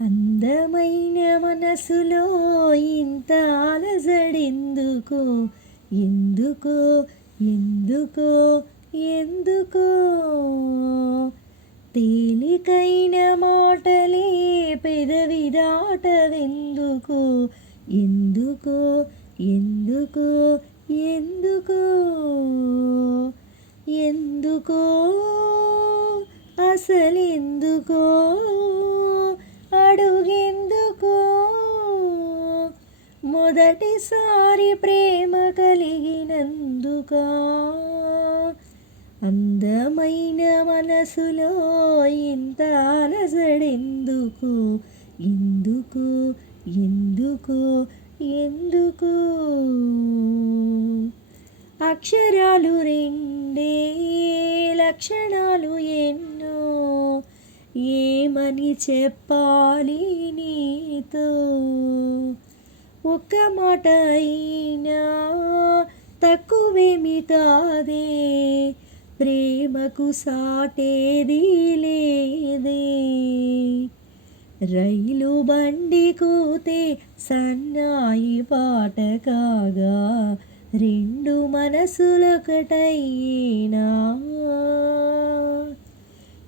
అందమైన మనసులో ఇంత అలజడెందుకో, ఎందుకో ఎందుకో ఎందుకో. తేలికైన మాటలే పెదవి దాటవెందుకో, ఎందుకో ఎందుకో ఎందుకో ఎందుకో అసలెందుకో అడుగెందుకో. మొదటిసారి ప్రేమ కలిగినందుకా, అందమైన మనసులో ఇంత అలజడెందుకో, ఎందుకో ఎందుకో ఎందుకో. అక్షరాలు రెండే లక్షణాలు ఎన్నో, ఏమని చెప్పాలి నీతో. ఒక్క మాట అయినా తక్కువేమి కాదే, ప్రేమకు సాటేది లేదే. రైలు బండి కూతే సన్నాయి పాట కాగా, రెండు మనసులొకటైనా.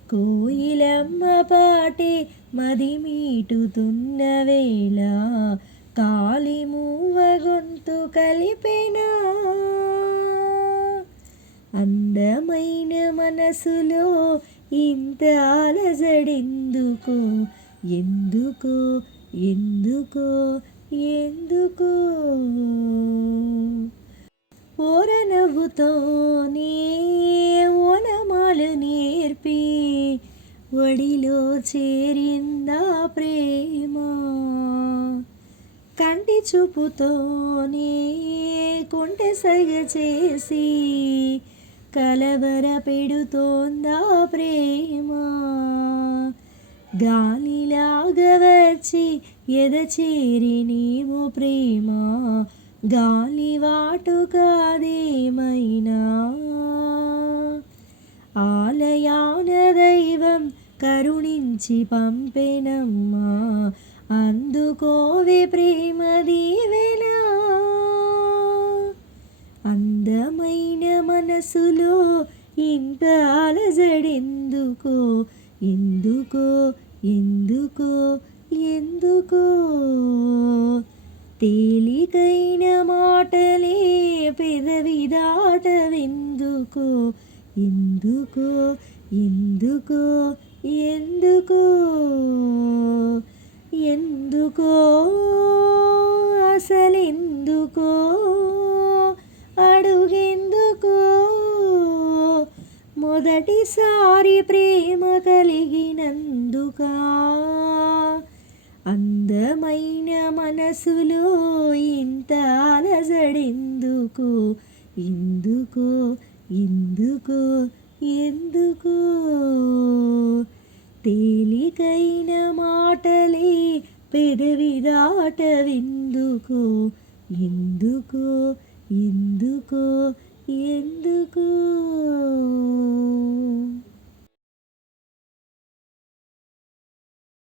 కోయిలమ్మ పాటే మది మీటుతున్న వేళ, కాలి మూవ గొంతు కలిపెనా. అందమైన మనసులో ఇంత అలజడెందుకో, ఎందుకో ఎందుకో ఎందుకో. ఓరనవ్వుతోనే ఓనమాలు నేర్పి, ఒడిలో చేరిందా ప్రేమ. కంటి చూపుతోనే కొంటె సైగ చేసి, కలవర పెడుతోందా ప్రేమ. గాలిలాగా వచ్చి ఎద చేరి నీవు ప్రేమ, గాలివాటు కాదేమైనా. ఆలయాన దైవం కరుణించి పంపెనమ్మా, అందుకోవే ప్రేమ దీవెన. అందమైన మనసులో ఇంత అలజడెందుకో, ఎందుకో ఎందుకో ఎందుకో. తేలికైన మాటలే పెదవి దాటవెందుకో, ఎందుకో ఎందుకో ఎందుకో ఎందుకో అసలెందుకో అడుగెందుకో. మొదటిసారి ప్రేమ కలిగినందుకా, అందమైన మనసులో ఇంత అలజడెందుకో, ఎందుకో ఎందుకో ఎందుకో. తేలికైన మాటలే పెదవి దాటవెందుకో, ఎందుకో ఎందుకో ఎందుకో.